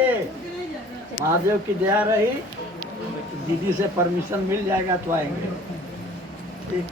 आएंगे। महादेव की दया रही, दीदी से परमिशन मिल जाएगा तो आएंगे। ठीक।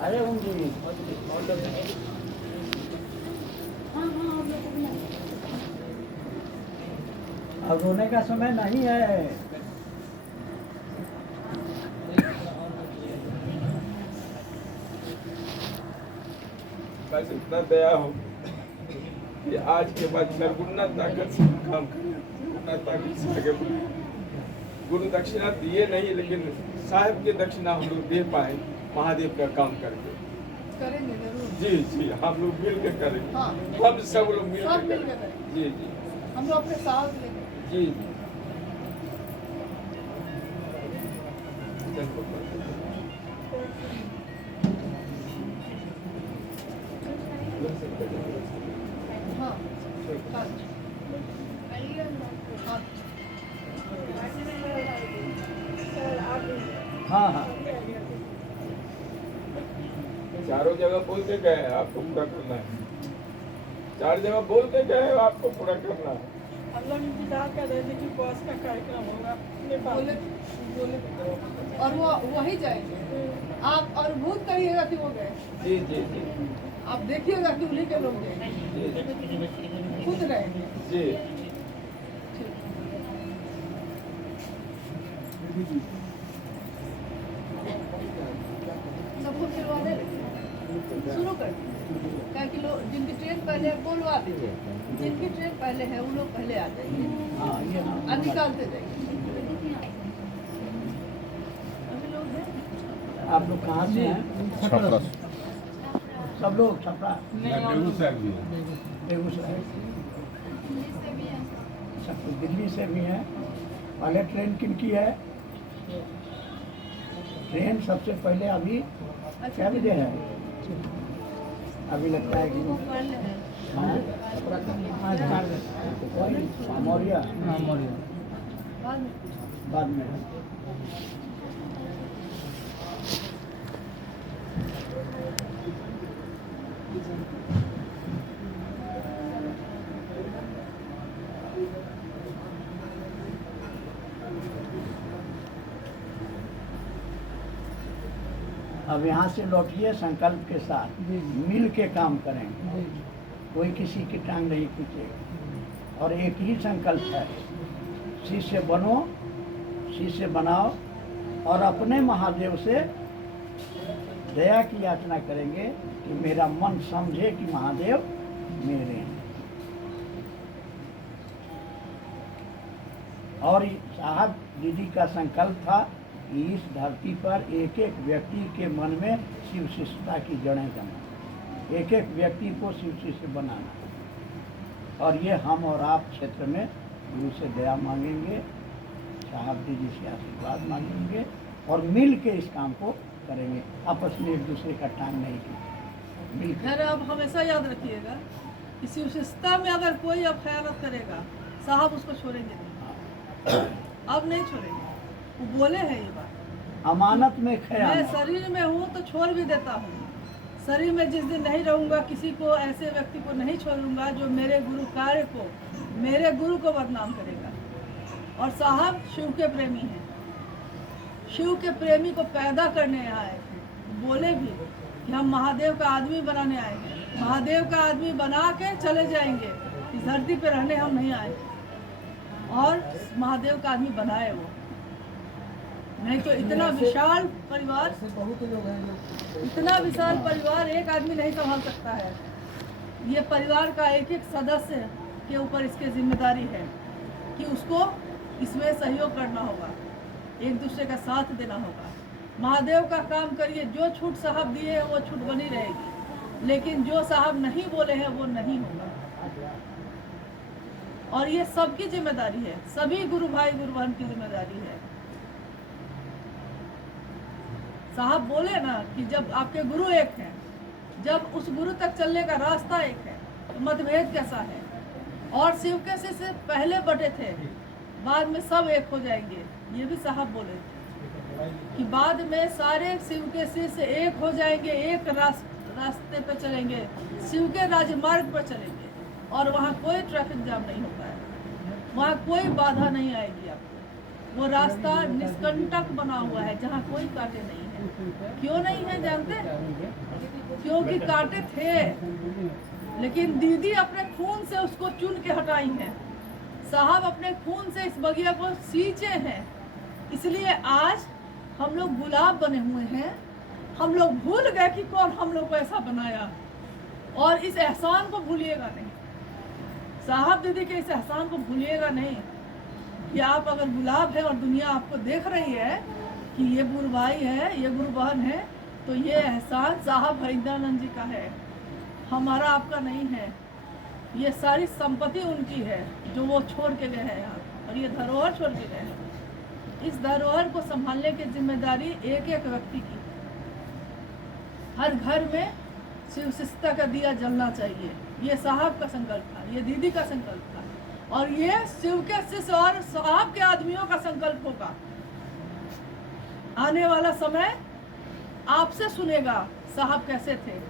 अरे जी अब रोने का समय नहीं है। बस इतना दया हो कि आज के बाद निर्गुणा ताकत से काम करें, गुना ताकत से आगे बढ़ें। गुरु दक्षिणा दिए नहीं, लेकिन साहिब की दक्षिणा हम लोग दे पाए महादेव का काम करके। करेंगे जरूर। जी जी, हम लोग मिल के करेंगे। हाँ। हम सब लोग मिल सब के मिल के करेंगे। करेंगे। जी जी हम लोग अपने साथ लेंगे। जी। हाँ हाँ हाँ चारों जगह बोल के गए, आपको पूरा करना है। चार जगह बोल के गए, आपको पूरा करना है। अल्लाह इंतजार कर रहे थे कि बस का कार्यक्रम होगा बोले बोले और वो वही जाएंगे। आप और भूत करिएगा कि वो गए। जी जी जी आप देखिएगा कि उन्हीं के लोग गए, खुद रहेंगे। जी। सबको खिलवा दे, शुरू कर क्या कि लोग जिनकी ट्रेन पहले बोलवा दीजिए, जिनकी ट्रेन पहले है वो लोग पहले आ जाएंगे हाँ ये और निकालते जाएंगे। अभी लोग हैं आप लोग कहाँ से हैं? छपरा। सब लोग छपरा, बेगूसराय भी बेगूसराय, सब कुछ दिल्ली से भी हैं। पहले ट्रेन किनकी है? ट्रेन सबसे पहले अभी क्या बजे है? अभी लगता है कि पहले है हाँ? मौर्या बाद में। बाद में। अब यहाँ से लौटिए संकल्प के साथ, मिल के काम करें, कोई किसी की टांग नहीं खींचेगा। और एक ही संकल्प है, शिष्य बनो, शिष्य बनाओ और अपने महादेव से दया की याचना करेंगे कि मेरा मन समझे कि महादेव मेरे हैं। और साहब दीदी का संकल्प था कि इस धरती पर एक एक व्यक्ति के मन में शिव शिष्यता की जड़ें जमाना, एक एक व्यक्ति को शिव शिष्य बनाना। और ये हम और आप क्षेत्र में गुरु से दया मांगेंगे, साहब दीदी से आशीर्वाद मांगेंगे और मिल के इस काम को करेंगे, आपस में एक दूसरे का टांग नहीं की, मिल के। खैर अब हमेशा याद रखिएगा कि शिव शिष्यता में अगर कोई अब खयानत करेगा साहब उसको छोड़ेंगे नहीं, अब नहीं छोड़ेंगे। वो बोले हैं ये बात, अमानत में मैं खयानत। शरीर में हूँ तो छोड़ भी देता हूँ। शरीर में जिस दिन नहीं रहूँगा किसी को, ऐसे व्यक्ति को नहीं छोड़ूंगा जो मेरे गुरु कार्य को, मेरे गुरु को बदनाम करेगा। और साहब शिव के प्रेमी हैं, शिव के प्रेमी को पैदा करने आए थे। बोले भी कि हम महादेव का आदमी बनाने आएंगे, महादेव का आदमी बना के चले जाएंगे, इस धरती पे रहने हम नहीं आए। और महादेव का आदमी बनाए वो, नहीं तो इतना विशाल परिवार, बहुत लोग हैं। इतना विशाल परिवार एक आदमी नहीं संभाल सकता है। ये परिवार का एक एक सदस्य के ऊपर इसकी जिम्मेदारी है कि उसको इसमें सहयोग करना होगा, एक दूसरे का साथ देना होगा। महादेव का काम करिए, जो छूट साहब दिए हैं वो छूट बनी रहेगी, लेकिन जो साहब नहीं बोले हैं वो नहीं होगा। और ये सबकी जिम्मेदारी है, सभी गुरु भाई गुरु बहन की जिम्मेदारी है। साहब बोले ना कि जब आपके गुरु एक हैं, जब उस गुरु तक चलने का रास्ता एक है तो मतभेद कैसा है। और शिव के शिष्य पहले बटे थे, बाद में सब एक हो जाएंगे, ये भी साहब बोले। कि बाद में सारे शिव के शिष्य एक हो जाएंगे, एक रास्ते पे चलेंगे, शिव के राजमार्ग पर चलेंगे और वहाँ कोई ट्रैफिक जाम नहीं होता है, वहाँ कोई बाधा नहीं आएगी आपको। वो रास्ता निष्कंटक बना हुआ है जहाँ कोई कांटे नहीं है। क्यों नहीं है जानते? क्योंकि कांटे थे, लेकिन दीदी अपने खून से उसको चुन के हटाई है। साहब अपने खून से इस बगिया को सींचे हैं, इसलिए आज हम लोग गुलाब बने हुए हैं। हम लोग भूल गए कि कौन हम लोग को ऐसा बनाया, और इस एहसान को भूलिएगा नहीं। साहब दीदी के इस एहसान को भूलिएगा नहीं कि आप अगर गुलाब है और दुनिया आपको देख रही है कि ये गुरु भाई है, ये गुरु बहन है, तो ये एहसान साहब हरिंद्रानंद जी का है, हमारा आपका नहीं है। ये सारी संपत्ति उनकी है जो वो छोड़ के गए हैं यहाँ, और ये धरोहर छोड़ के गए हैं। इस धरोहर को संभालने की जिम्मेदारी एक एक व्यक्ति की। हर घर में शिव शिष्टता का दिया जलना चाहिए। ये साहब का संकल्प था, ये दीदी का संकल्प था, और ये शिव के शिष्य और साहब के आदमियों का संकल्प होगा। आने वाला समय आपसे सुनेगा साहब कैसे थे,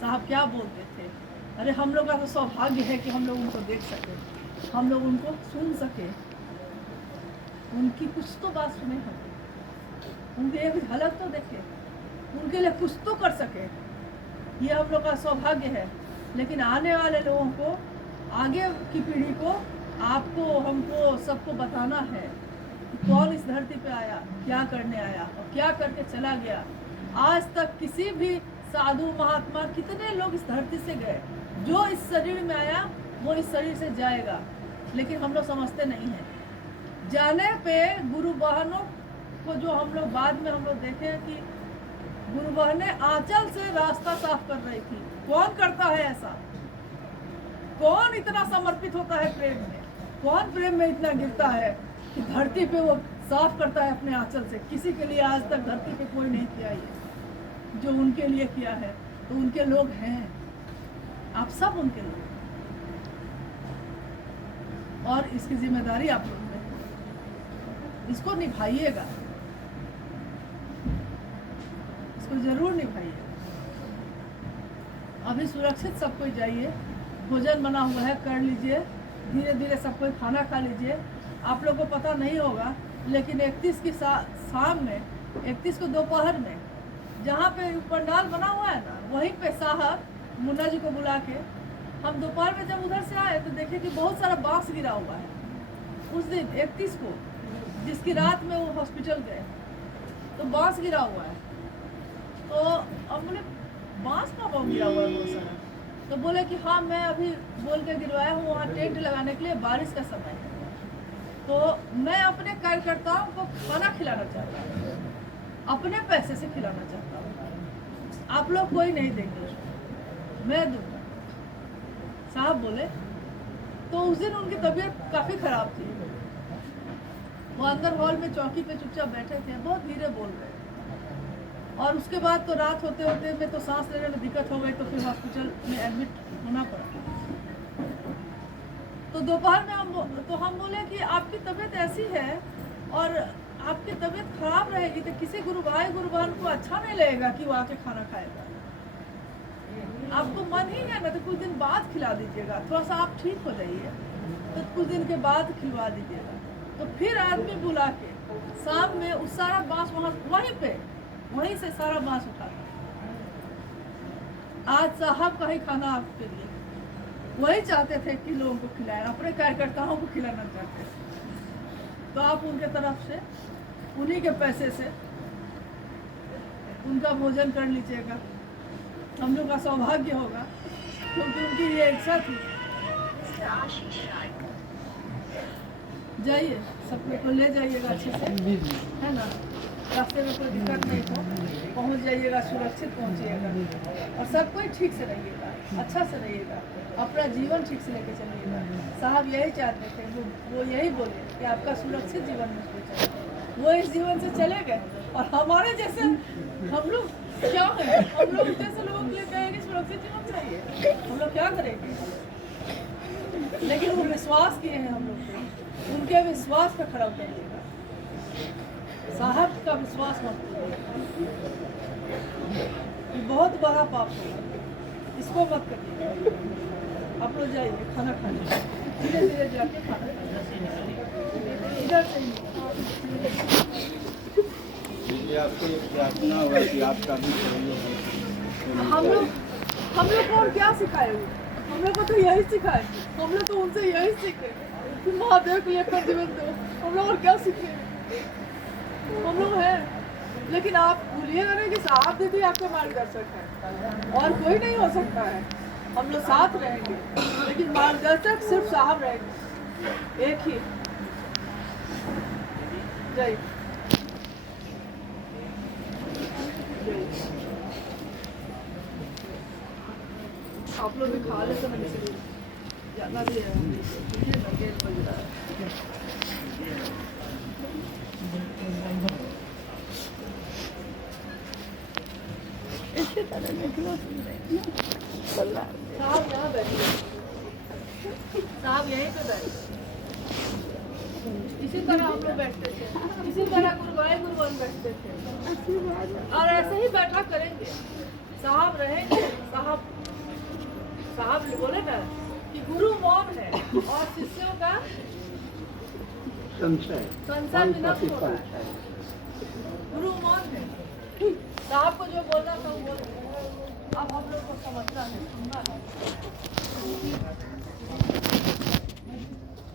साहब क्या बोलते थे। अरे हम लोग का तो सौभाग्य है कि हम लोग उनको देख सके, हम लोग उनको सुन सके, उनकी कुछ तो बात सुने हम, उनकी एक झलक तो देखे, उनके लिए कुछ तो कर सके। ये हम लोग का सौभाग्य है। लेकिन आने वाले लोगों को, आगे की पीढ़ी को, आपको, हमको, सबको बताना है कि कौन इस धरती पे आया, क्या करने आया और क्या करके चला गया। आज तक किसी भी साधु महात्मा, कितने लोग इस धरती से गए। जो इस शरीर में आया वो इस शरीर से जाएगा, लेकिन हम लोग समझते नहीं हैं। जाने पे गुरु बहनों को जो हम लोग बाद में हम लोग देखे कि गुरु बहनें आंचल से रास्ता साफ कर रही थी। कौन करता है ऐसा? कौन इतना समर्पित होता है प्रेम में? कौन प्रेम में इतना गिरता है कि धरती पे वो साफ करता है अपने आंचल से? किसी के लिए आज तक धरती पे कोई नहीं किया ये जो उनके लिए किया है। तो उनके लोग हैं, आप सब उनके लोग, और इसकी जिम्मेदारी आप लोग में, इसको निभाइएगा, इसको जरूर निभाइएगा। अभी सुरक्षित सब कोई जाइए, भोजन बना हुआ है, कर लीजिए, धीरे धीरे सब कोई खाना खा लीजिए। आप लोगों को पता नहीं होगा, लेकिन 31 की शाम में, 31 को दोपहर में, जहाँ पे पंडाल बना हुआ है ना, वहीं पे साहब मुन्ना जी को बुला के, हम दोपहर में जब उधर से आए तो देखे कि बहुत सारा बांस गिरा हुआ है। उस दिन 31 को, जिसकी रात में वो हॉस्पिटल गए, तो बांस गिरा हुआ है। तो अब बोले बांस कहाँ गिरा हुआ है बहुत सारा? तो बोले कि हाँ, मैं अभी बोल के गिरवाया हूँ वहाँ टेंट लगाने के लिए, बारिश का समय है, तो मैं अपने कार्यकर्ताओं को खाना खिलाना चाहता हूँ, अपने पैसे से खिलाना चाहता हूँ। आप लोग कोई नहीं देंगे, मैं दूंगा। साहब बोले। तो उस दिन उनकी तबीयत काफ़ी ख़राब थी। वो अंदर हॉल में चौकी पे चुपचाप बैठे थे, बहुत धीरे बोल रहे। और उसके बाद तो रात होते होते में तो सांस लेने में दिक्कत हो गई, तो फिर हॉस्पिटल में एडमिट होना पड़ा। तो दोपहर में हम बोले कि आपकी तबीयत ऐसी है और आपकी तबीयत खराब रहेगी तो किसी गुरु भाई गुरु बहन को अच्छा नहीं लगेगा कि वो आके खाना खाएगा। आपको मन ही है ना, तो कुछ दिन बाद खिला दीजिएगा, थोड़ा सा आप ठीक हो जाइए तो कुछ दिन के बाद खिलवा दीजिएगा। तो फिर आदमी बुला के शाम में उस सारा बांस वहीं से सारा बांस उठाता। आज साहब का ही खाना आपके लिए, वही चाहते थे कि लोगों को खिलाएं, अपने कार्यकर्ताओं को खिलाना चाहते थे। तो आप उनके तरफ से, उन्हीं के पैसे से उनका भोजन कर लीजिएगा, हम लोग का सौभाग्य होगा, क्योंकि उनकी ये इच्छा थी। जाइए, सब को ले जाइएगा अच्छे से, है ना, रास्ते में कोई दिक्कत नहीं हो, पहुंच जाइएगा, सुरक्षित पहुंचिएगा, और सब कोई ठीक से रहिएगा, अच्छा से रहिएगा, अपना जीवन ठीक से लेके चलिएगा। साहब यही चाहते थे, वो यही बोले कि आपका सुरक्षित जीवन मुझको चाहिए। वो इस जीवन से चले गए, और हमारे जैसे हम लोग क्या है, हम लोग जैसे लोगों के लिए कहेंगे सुरक्षित जीवन चाहिए, हम लोग क्या करेंगे? लेकिन वो विश्वास किए हैं हम लोग पे, उनके विश्वास पे खड़ा उतरिएगा। साहब का विश्वास मत करिए, ये बहुत बड़ा पाप है, इसको मत करिए। आप लोग जाइए खाना खाने, धीरे धीरे जाके खाना खाइए, इधर से ही। आपको ये प्रार्थना होगा कि आपका भी सहयोग है। हम लोग को और क्या सिखाए हुए? हम लोग को तो यही सिखाए, हम लोग तो उनसे यही सीखे कि महादेव के लिए अपना जीवन दो। हम लोग और क्या सीखे? हम लोग हैं, लेकिन आप भूलिएगा नहीं कि साहब दीदी आपके मार्गदर्शक हैं और कोई नहीं हो सकता है। हम लोग साथ रहेंगे, लेकिन मार्गदर्शक सिर्फ साहब रहेंगे, एक ही। जय आप लोग भी खा लेते हैं, इसलिए ज़्यादा भी है, गेट बज रहा है। साहब यहाँ बैठिए, साहब यहीं पे बैठे। इसी तरह हम लोग बैठते थे, इसी तरह गुरुवाई गुरुवन बैठते थे और ऐसे ही बैठा करेंगे। साहब रहेंगे, साहब बोले ना कि गुरु मौन है और शिष्यों का संशय संशय विनष्ट होगा। गुरु मौन है, साहब को जो बोलना था वो बोल। अब हम लोग को समझना है, सुनना है।